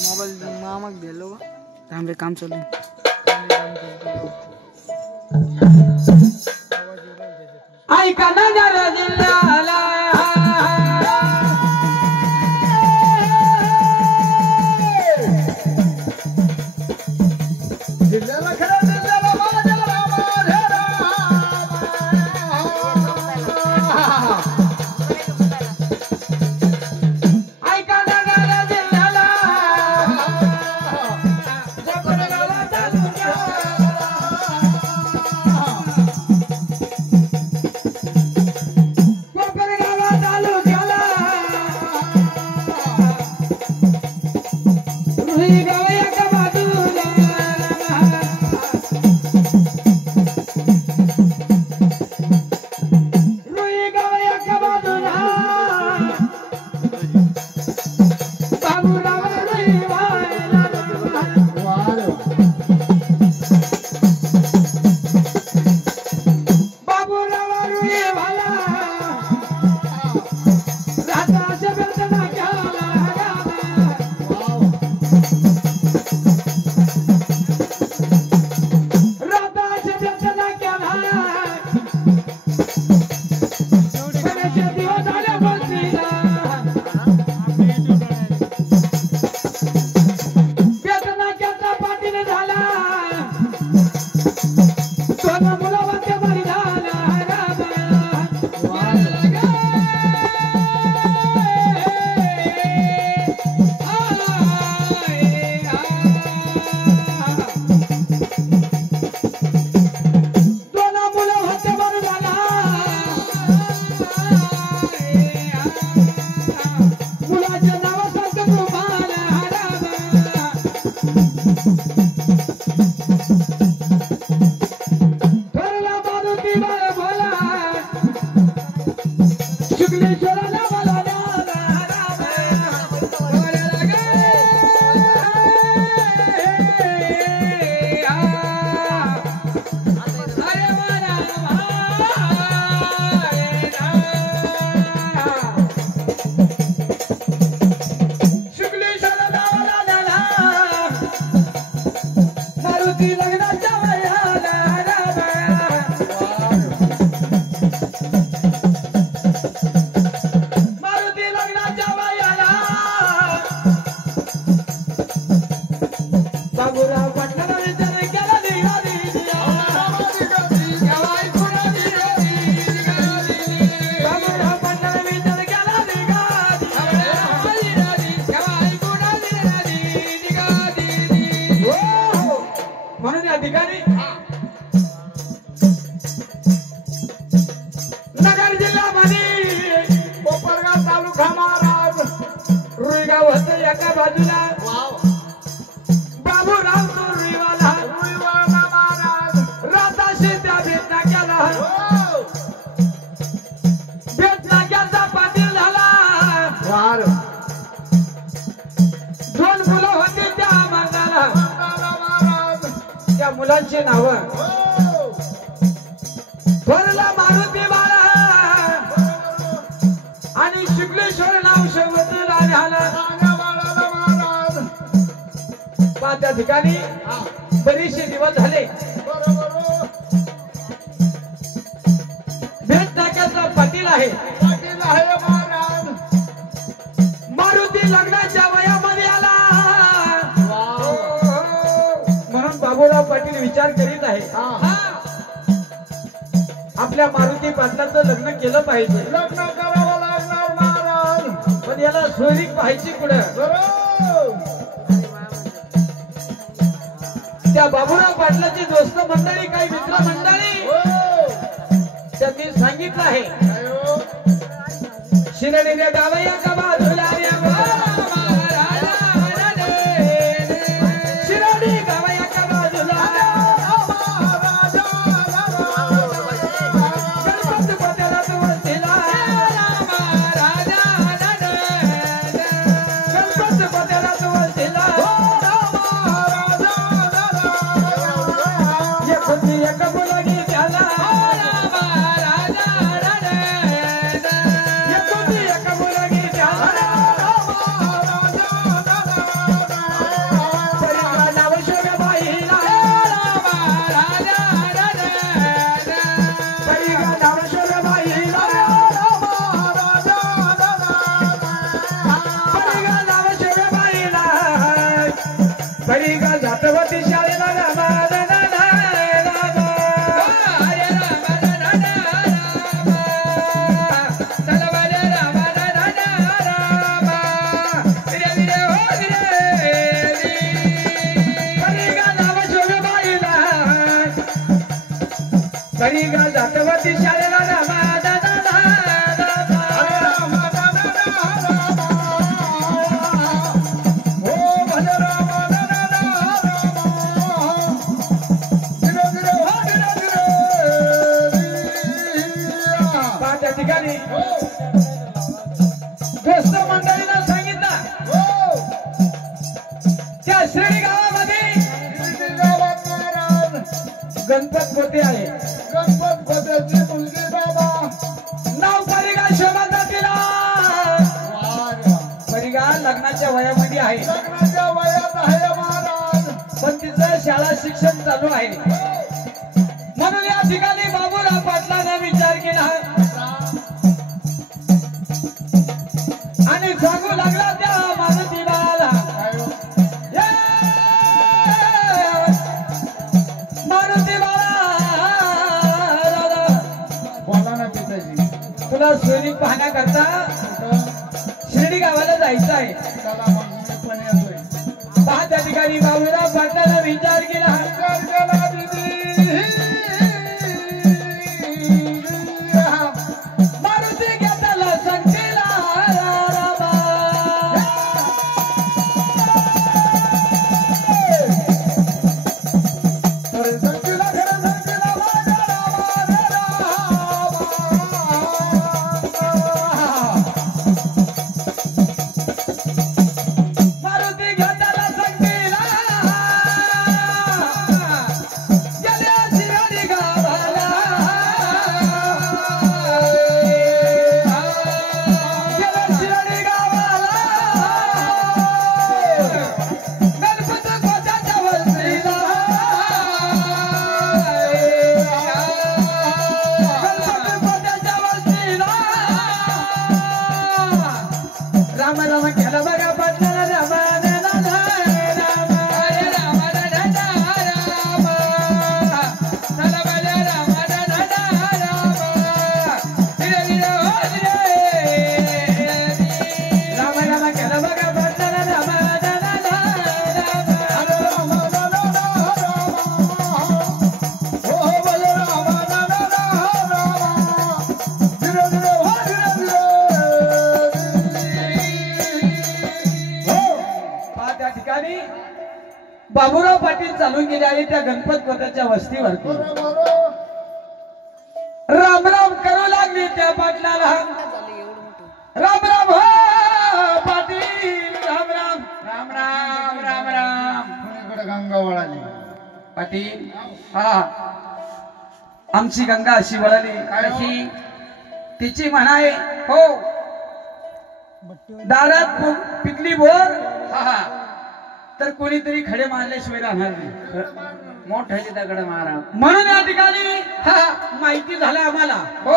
Mobile मामाक दिलो थांबे काम चालू ऐका ना जरा जिल्ह्याला जिल्ह्याला खरं जिल्ह्याला माझ्या रामा रे रामा ऐका ना जरा जिल्ह्याला कोपरगावला तालुक्याला कोपरगाव तालुक्याला रुई गाव एका बाजूला रुई गाव एका बाजूला बाबूराव रुई वायला बाबूराव रुई वाला राजाच्या बेतना घ्याला राजाच्या बेतना घ्याला बरेचसे दिवस झाले बसलीला बेतना घ्याचा पाटील झाला दोन मुलं होते बरी झाला दोन मुलं होते बरी झाला मुलाच्या नावासारखं तुम्हाला ठरला मारुती बाळ भोला शुक्लेश्वराला मला मारुती लग्नाच्या वयाला मारुती लग्नाच्या वयाला बाबूराव पाटलाला विचार केला बाबूराव पाटलाला विचार केला म्हणून या ठिकाणी नगर जिल्ह्यामध्ये कोपरगाव तालुका महाराज रुईगाव होतं एका बाजूला बाबूराव तो रुईवाला रुईवाला महाराज राताशी त्या बेतनाक्याला बेतनाक्याचा पाटील झाला वार दोन मुलं होती त्या मार्गाला महाराज त्या मुलांची नावं थोरला मारुती बाळा आणि शुक्लेश्वर नाव शेवटला झालं महाराज त्या ठिकाणी बरेचसे दिवस झाले बरोबर भेट टाक्याचा पाटील आहे पाटील आहे महाराज मारुती लग्नाच्या वयामध्ये आला वाव म्हणून बाबूराव पाटील विचार करीत आहे आपल्या मारुती पाटलाचं लग्न केलं पाहिजे लग्न करावं लागणार महाराज पण याला सोयरीक पाहायची कुठं बरोबर त्या बाबूराव पाटलाची दोस्त मंडळी काही मित्र मंडळी त्यांनी सांगितलं आहे शिरडीने गावया का बाजूला रे शिरडी गावया का बाजूला गणपती पत्याला तू वस्तीला गणपती पत्याला तू वस्तीला एक मुलगी त्याला परिगा जातवती शाळेला रामा दादा हरे राम राम राम हो भले राम राम धीरे धीरे हो धीरे धीरे त्या ठिकाणी हो दोस्त मंडळीला सांगितलं हो त्या शिर्डी गावामध्ये गावात महाराज गणपत पोते आहे गणपत खोत्याची मुलगी बाबा नाव परिगा शोभा जातीला परिगा लग्नाच्या वयामध्ये आहे लग्नाच्या वयात आहे महाराज पण तिचं शाळा शिक्षण चालू आहे म्हणून या ठिकाणी बाबूराव पाटलांना विचार केला आणि सांगू लागला त्या मारुती बाळाला "ये, मारुती बाळा बोला ना पिताजी तुला सोयरी पाहण्याकरता शिर्डी गावाला जायचं आहे चला मग मी पण येतोय पहा त्या ठिकाणी बाबूराव पाटलांना विचार केला विचार केला दीदी मारुती घेताला संकेला अरे संकीला खरं संकीला माझ्या मारुती घेताला संकेला गेल्या शिर्डी गावाला गेल्या शिर्डी गावाला गणपती खोत्याच्या वस्तीला गणपती खोत्याच्या वस्तीला राम राम केला बघा पटला राम राम राम हरे राम राम राम चला बजा राम राम राम धीरे धीरे हो धीरे राम राम केला बघा पटला राम राम अरे राम राम हो बोले राम राम धीरे धीरे हो धीरे धीरे हो पहा त्या ठिकाणी बाबूराव पाटील चालून गेले आणि त्या गणपत कोटाच्या वस्तीवरती बरोबर राम राम करू लागली त्या पाटलाला राम राम हो पाटील राम राम राम राम राम राम कोणीकडे गंगा वळाली पाटील हा आमची गंगा अशी वळली कशी तिची म्हणाय हो दारात पिकली बोर हा हा तर कोणीतरी खडे मारल्याशिवाय राहणार नाही मोठ्याचे दगड मारा म्हणून या ठिकाणी हा माहिती झालं आम्हाला हो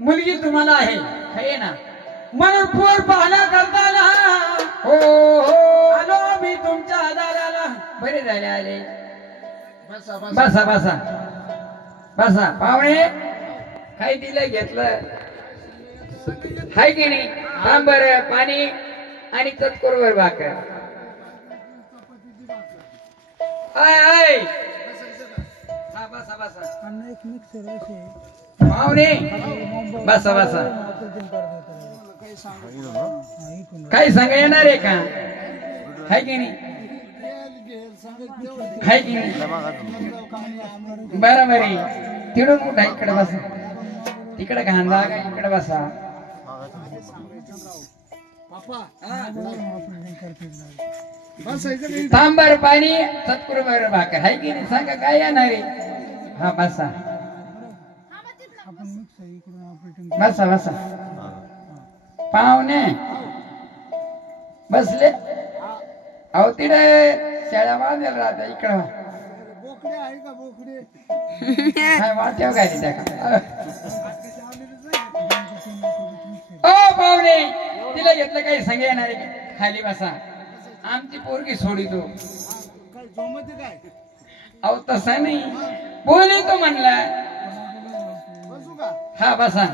मुलगी तुम्हाला आहे ना म्हणून पोर पाहण्याकरता ना हो हो आलो मी तुमच्या आधाराला बरे झाले आले बसा बसा बसा बसा बसा पाहुणे काय दिलं घेतलं हाय की नाही तांबर पाणी आणि तत्कोरवर भाकर आय आय हा बसा बसा अन्न एक मिक्सर असे पाहुणे बसा बसा काही सांगा येणार आहे का हाय की नाही हाय की नाही बरोबर आहे तिकडून कुठं इकडे बसा तिकडे घांदा का इकडे बसा तांबर पाणी सत्कुरवर भाकर हाय की नाही सांगा काय येणार आहे हा बसा बसा बसा पाहुणे बसले अहो तिकडे शेळ्या बांधेल राहता इकडं बोकडे आहे का बोकडे काय वाट्याव काय त्या का ओ पाहुणे तिला घेतलं काही सांगे येणार आहे का? खाली बसा आमची पोरगी सोडितो काय जमते काय अहो तसा नाही बोली तो म्हणला बसू का हा बसा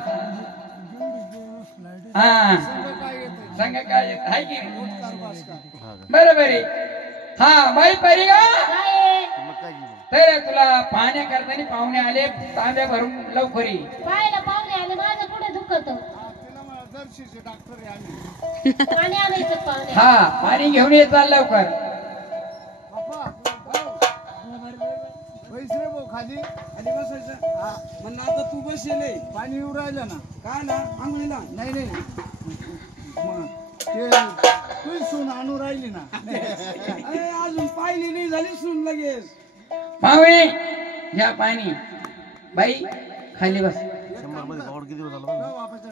हा काय येते सांगा काय येत आहे की नाही? कार बस का बरोबर आहे हा बाई परिगा तर तुला पाहण्या करताना पाहुणे आले तांब्या भरून लवकर ये. पाहायला पाहुणे आले माझं पुढे दुखत पाणी आणायचं पाहुणे. हा पाणी घेऊन ये चाल लवकर. पैसे भाऊ खाली आणि बसायचं. हा म्हणलं आता तू बसले पाणी येऊ राहिलं ना. का ना आंघोळीला नाही नाही मग ते तू सून आणू राहिली ना. अरे अजून पाहिली नाही झाली सून लगेच. पाहुणे घ्या पाणी. बाई खाली बस.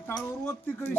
टाळूवर वत्ती कधी